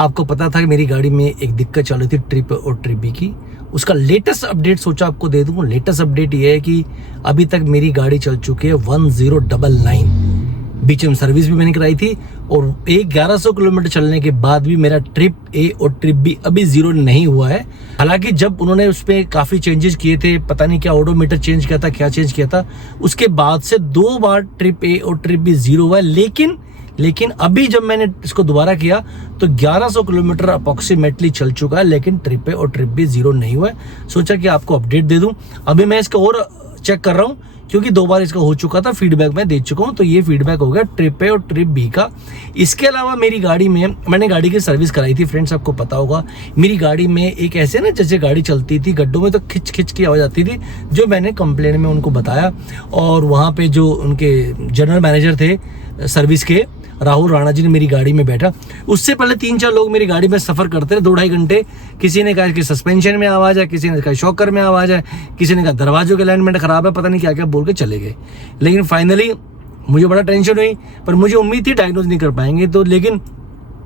आपको पता था कि मेरी गाड़ी में एक दिक्कत चल रही थी ट्रिप और ट्रिप बी की। उसका लेटेस्ट अपडेट सोचा आपको दे दूँ। लेटेस्ट अपडेट ये है कि अभी तक मेरी गाड़ी चल चुकी है 1099। बीच में सर्विस भी मैंने कराई थी और 1100 किलोमीटर चलने के बाद भी मेरा ट्रिप ए और ट्रिप बी अभी जीरो नहीं हुआ है। हालांकि जब उन्होंने उसमें काफ़ी चेंजेस किए थे, पता नहीं क्या ओडोमीटर चेंज किया था, क्या चेंज किया था, उसके बाद से 2 बार ट्रिप ए और ट्रिप बी जीरो हुआ है। लेकिन अभी जब मैंने इसको दोबारा किया तो 1100 किलोमीटर अप्रॉक्सीमेटली चल चुका है, लेकिन ट्रिप ए और ट्रिप बी जीरो नहीं हुआ है। सोचा कि आपको अपडेट दे दूं। अभी मैं इसका और चेक कर रहा हूं क्योंकि 2 बार इसका हो चुका था, फीडबैक मैं दे चुका हूं। तो ये फीडबैक हो गया ट्रिप ए और ट्रिप बी का। इसके अलावा मेरी गाड़ी में मैंने गाड़ी की सर्विस कराई थी फ्रेंड्स, आपको पता होगा। मेरी गाड़ी में एक ऐसे ना, जैसे गाड़ी चलती थी गड्ढों में तो खिंच खिंच की आवाज़ आती थी, जो मैंने कंप्लेन में उनको बताया। और वहाँ पे जो उनके जनरल मैनेजर थे सर्विस के, राहुल राणा जी ने मेरी गाड़ी में बैठा। उससे पहले 3-4 लोग मेरी गाड़ी में सफ़र करते रहे 2-2.5 घंटे। किसी ने कहा कि सस्पेंशन में आवाज़ है, किसी ने कहा शॉकर में आवाज़ है, किसी ने कहा दरवाजों के अलाइनमेंट ख़राब है, पता नहीं क्या क्या बोल के चले गए। लेकिन फाइनली मुझे बड़ा टेंशन हुई, पर मुझे उम्मीद थी डायग्नोज नहीं कर पाएंगे। तो लेकिन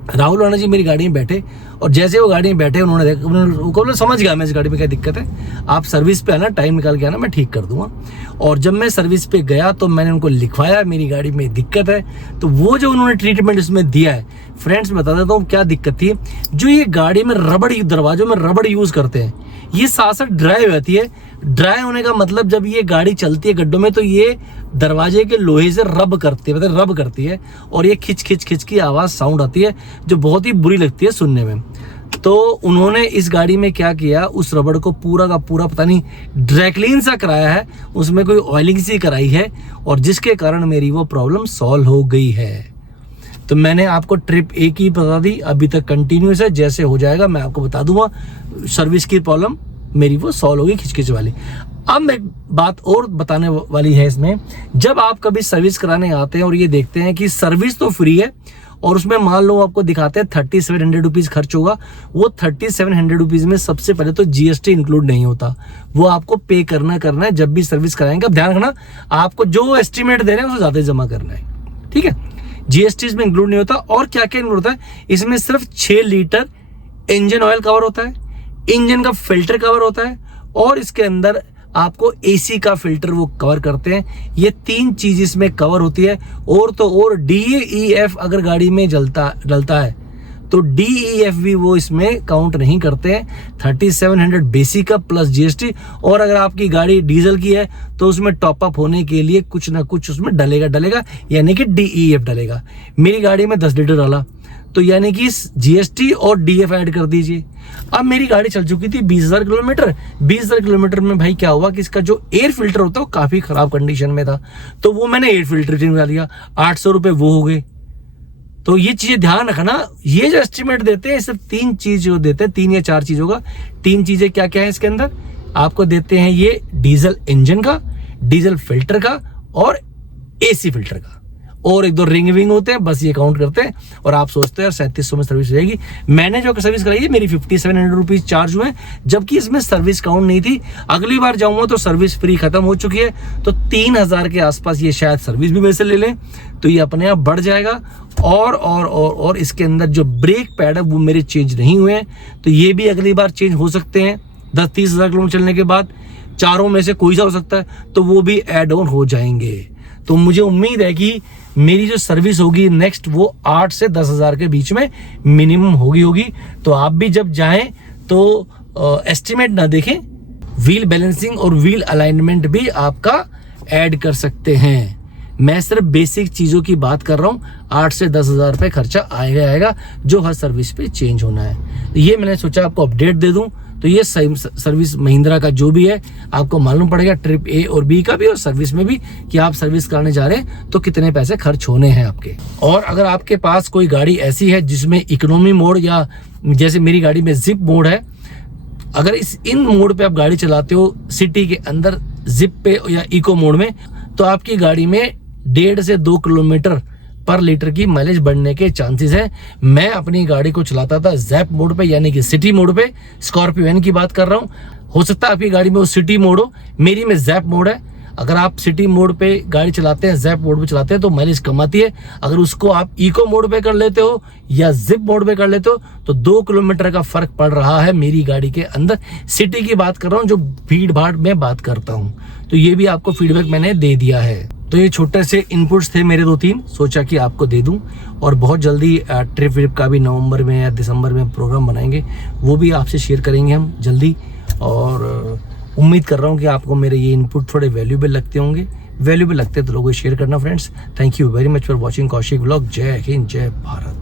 राहुल राणा जी मेरी गाड़ी में बैठे और जैसे वो गाड़ी में बैठे उन्होंने समझ गया मैं इस गाड़ी में क्या दिक्कत है, आप सर्विस पे आना, टाइम निकाल के आना, मैं ठीक कर दूंगा। और जब मैं सर्विस पे गया तो मैंने उनको लिखवाया मेरी गाड़ी में दिक्कत है। तो वो जो उन्होंने ट्रीटमेंट इसमें दिया है फ्रेंड्स, बता देता हूँ क्या दिक्कत थी। जो ये गाड़ी में रबड़, दरवाजों में रबड़ यूज़ करते हैं, ये साथ साथ ड्राई होती है। ड्राई होने का मतलब जब ये गाड़ी चलती है गड्ढों में तो ये दरवाजे के लोहे से रब करती है, मतलब रब करती है, और ये खिंच खिंच खिंच की आवाज़ साउंड आती है जो बहुत ही बुरी लगती है सुनने में। तो उन्होंने इस गाड़ी में क्या किया, उस रबड़ को पूरा का पूरा पता नहीं ड्रैक्लीन सा कराया है, उसमें कोई ऑयलिंग सी कराई है, और जिसके कारण मेरी वो प्रॉब्लम सॉल्व हो गई है। तो मैंने आपको ट्रिप ए की बता दी, अभी तक कंटिन्यूस है, जैसे हो जाएगा मैं आपको बता दूंगा। सर्विस की प्रॉब्लम मेरी वो सॉल्व होगी खिचखिच वाली। अब एक बात और बताने वाली है इसमें, जब आप कभी सर्विस कराने आते हैं और ये देखते हैं कि सर्विस तो फ्री है और उसमें मान लो आपको दिखाते हैं 3700 रुपीज़ खर्च होगा, वो 3700 रुपीज़ में सबसे पहले तो जीएसटी इंक्लूड नहीं होता, वो आपको पे करना है जब भी सर्विस कराएंगे। अब ध्यान रखना, आपको जो एस्टिमेट दे रहे हैं उससे ज़्यादा जमा करना है, ठीक है। जीएसटी इसमें इंक्लूड नहीं होता। और क्या क्या इंक्लूड होता है इसमें, सिर्फ 6 लीटर इंजन ऑयल कवर होता है, इंजन का फिल्टर कवर होता है, और इसके अंदर आपको एसी का फिल्टर वो कवर करते हैं। ये 3 चीज इसमें कवर होती है। और तो और DEF अगर गाड़ी में डलता है तो DEF भी वो इसमें काउंट नहीं करते हैं। 3700 बेसिक का प्लस जीएसटी, और अगर आपकी गाड़ी डीजल की है तो उसमें टॉपअप होने के लिए कुछ ना कुछ उसमें डलेगा, यानी कि DEF डलेगा। मेरी गाड़ी में 10 लीटर डाला तो यानी कि जीएसटी और DEF ऐड कर दीजिए। अब मेरी गाड़ी चल चुकी थी 20,000 किलोमीटर। 20,000 किलोमीटर में भाई क्या हुआ कि इसका जो एयर फिल्टर होता है वो काफी खराब कंडीशन में था, तो वो मैंने एयर फिल्टर चेंज करा लिया, 800 रुपये वो हो गए। तो ये चीजें ध्यान रखना, ये जो एस्टिमेट देते हैं सिर्फ 3 चीज जो देते हैं, 3 या 4 चीज होगा। 3 चीजें क्या क्या है इसके अंदर, आपको देते हैं ये डीजल इंजन का, डीजल फिल्टर का, और एसी फिल्टर का, और 1-2 रिंग विंग होते हैं, बस ये काउंट करते हैं। और आप सोचते हैं 3700 में सर्विस हो जाएगी। मैंने जो सर्विस कराई है मेरी 5700 रुपीज चार्ज हुए, जबकि इसमें सर्विस काउंट नहीं थी। अगली बार जाऊंगा तो सर्विस फ्री खत्म हो चुकी है, तो 3000 के आसपास ये शायद सर्विस भी मेरे से ले लें, तो ये अपने आप बढ़ जाएगा। और इसके अंदर जो ब्रेक पैड है वो मेरे चेंज नहीं हुए हैं, तो ये भी अगली बार चेंज हो सकते हैं। 10-30 हज़ार किलोमीटर चलने के बाद चारों में से कोई सा हो सकता है, तो वो भी एड ऑन हो जाएंगे। तो मुझे उम्मीद है कि मेरी जो सर्विस होगी नेक्स्ट वो 8 से 10 हज़ार के बीच में मिनिमम होगी। तो आप भी जब जाएं तो एस्टिमेट ना देखें, व्हील बैलेंसिंग और व्हील अलाइनमेंट भी आपका ऐड कर सकते हैं। मैं सिर्फ बेसिक चीज़ों की बात कर रहा हूँ। 8 से 10 हज़ार रुपये खर्चा आएगा जो हर सर्विस पे चेंज होना है। ये मैंने सोचा आपको अपडेट दे दूं। तो ये सर्विस महिंद्रा का जो भी है आपको मालूम पड़ेगा, ट्रिप ए और बी का भी और सर्विस में भी, कि आप सर्विस कराने जा रहे हैं तो कितने पैसे खर्च होने हैं आपके। और अगर आपके पास कोई गाड़ी ऐसी है जिसमें इकोनॉमी मोड या जैसे मेरी गाड़ी में जिप मोड है, अगर इन मोड पे आप गाड़ी चलाते हो सिटी के अंदर जिप पे या इको मोड में, तो आपकी गाड़ी में 1.5 से 2 किलोमीटर पर लीटर की माइलेज बढ़ने के चांसेस हैं। मैं अपनी गाड़ी को चलाता था जैप मोड पे, यानी कि सिटी मोड पे, स्कॉर्पियो एन की बात कर रहा हूँ। हो सकता है आपकी गाड़ी में वो सिटी मोड हो, मेरी में जैप मोड है। अगर आप सिटी मोड पे गाड़ी चलाते हैं, ज़ैप मोड पे चलाते हैं तो माइलेज कम आती है। अगर उसको आप इको मोड पे कर लेते हो या जिप मोड पे कर लेते हो तो 2 किलोमीटर का फर्क पड़ रहा है मेरी गाड़ी के अंदर। सिटी की बात कर रहा हूँ, जो भीड़ भाड़ में बात करता हूँ। तो ये भी आपको फीडबैक मैंने दे दिया है। तो ये छोटे से इनपुट्स थे मेरे 2-3, सोचा कि आपको दे दूं। और बहुत जल्दी ट्रिप व्रिप का भी नवंबर में या दिसंबर में प्रोग्राम बनाएंगे, वो भी आपसे शेयर करेंगे हम जल्दी। और उम्मीद कर रहा हूँ कि आपको मेरे ये इनपुट थोड़े वैल्यूएबल लगते होंगे। वैल्यूएबल लगते तो लोगों को शेयर करना friends. Thank you very much for watching Kaushik vlog. जय हिंद, जय भारत।